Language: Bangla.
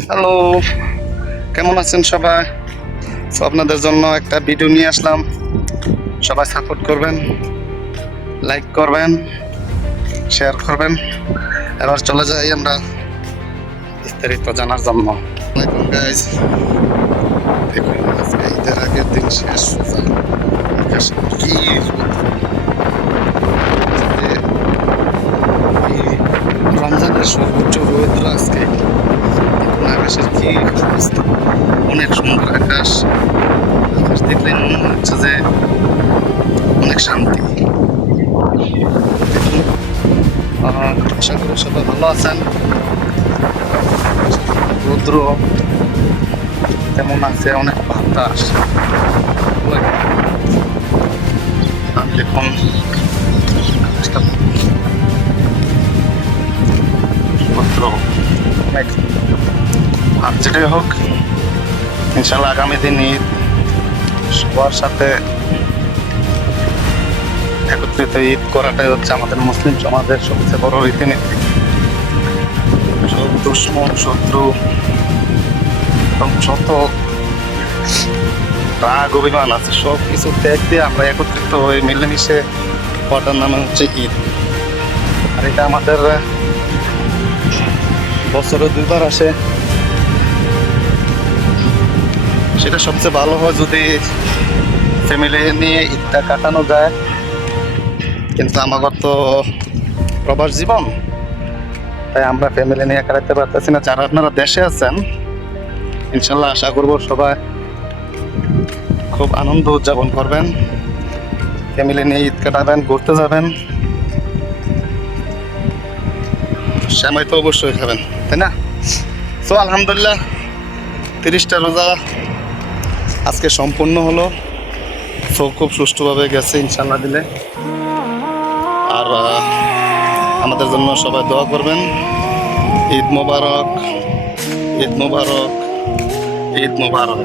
হ্যালো, কেমন আছেন সবাই? তো আপনাদের জন্য একটা ভিডিও নিয়ে আসলাম। সবাই সাপোর্ট করবেন, লাইক করবেন, শেয়ার করবেন। এবার চলে যাই আমরা বিস্তারিত জানার জন্য। Welcome guys. দেখুন আজকে ঈদের আগের দিন শেষ। আকাশে কি রমজানের সর্বোচ্চ রৌদ্র আজকে। দেখুন আকাশের কি অবস্থা, অনেক সুন্দর আকাশ। আকাশ দেখলে মনে হচ্ছে যে অনেক শান্তি। দেখুন আশা করি সবাই ভালো আছেন। রৌদ্র তেমন আছে, অনেক বাতাস। আর দেখুন আকাশটা রৌদ্র অনেক। আর যেটাই হোক, ইনশাল্লাহ আগামী দিন ঈদ সবার সাথে একত্রিত ঈদ করাটাই হচ্ছে আমাদের মুসলিম সমাজের সবচেয়ে বড় রীতিনীতি। সব দুশ্মন, শত্রু এবং যত রাগ অভিমান আছে সব কিছু ত্যাগ দিয়ে আমরা একত্রিত হয়ে মিলেমিশে হওয়াটার নামে হচ্ছে ঈদ। আর এটা আমাদের বছরে 2বার আসে। সেটা সবচেয়ে ভালো হয় যদি ফ্যামিলি নিয়ে ঈদটা কাটানো যায়, কিন্তু আমাদের তো প্রবাস জীবন, তাই আমরা ফ্যামিলি নিয়ে কাটাতে পারতেছি না। যারা আপনারা দেশে আছেন, ইনশাল্লাহ আশা করবো সবাই খুব আনন্দ উদযাপন করবেন, ফ্যামিলি নিয়ে ঈদ কাটাবেন, ঘুরতে যাবেন, সময় তো অবশ্যই খাবেন, তাই না? তো আলহামদুলিল্লাহ 30টা রোজা আজকে সম্পূর্ণ হলো। তো খুব সুষ্ঠুভাবে গেছে ইনশাল্লাহ দিলে। আর আমাদের জন্য সবাই দোয়া করবেন। ঈদ মোবারক, ঈদ মোবারক, ঈদ মোবারক।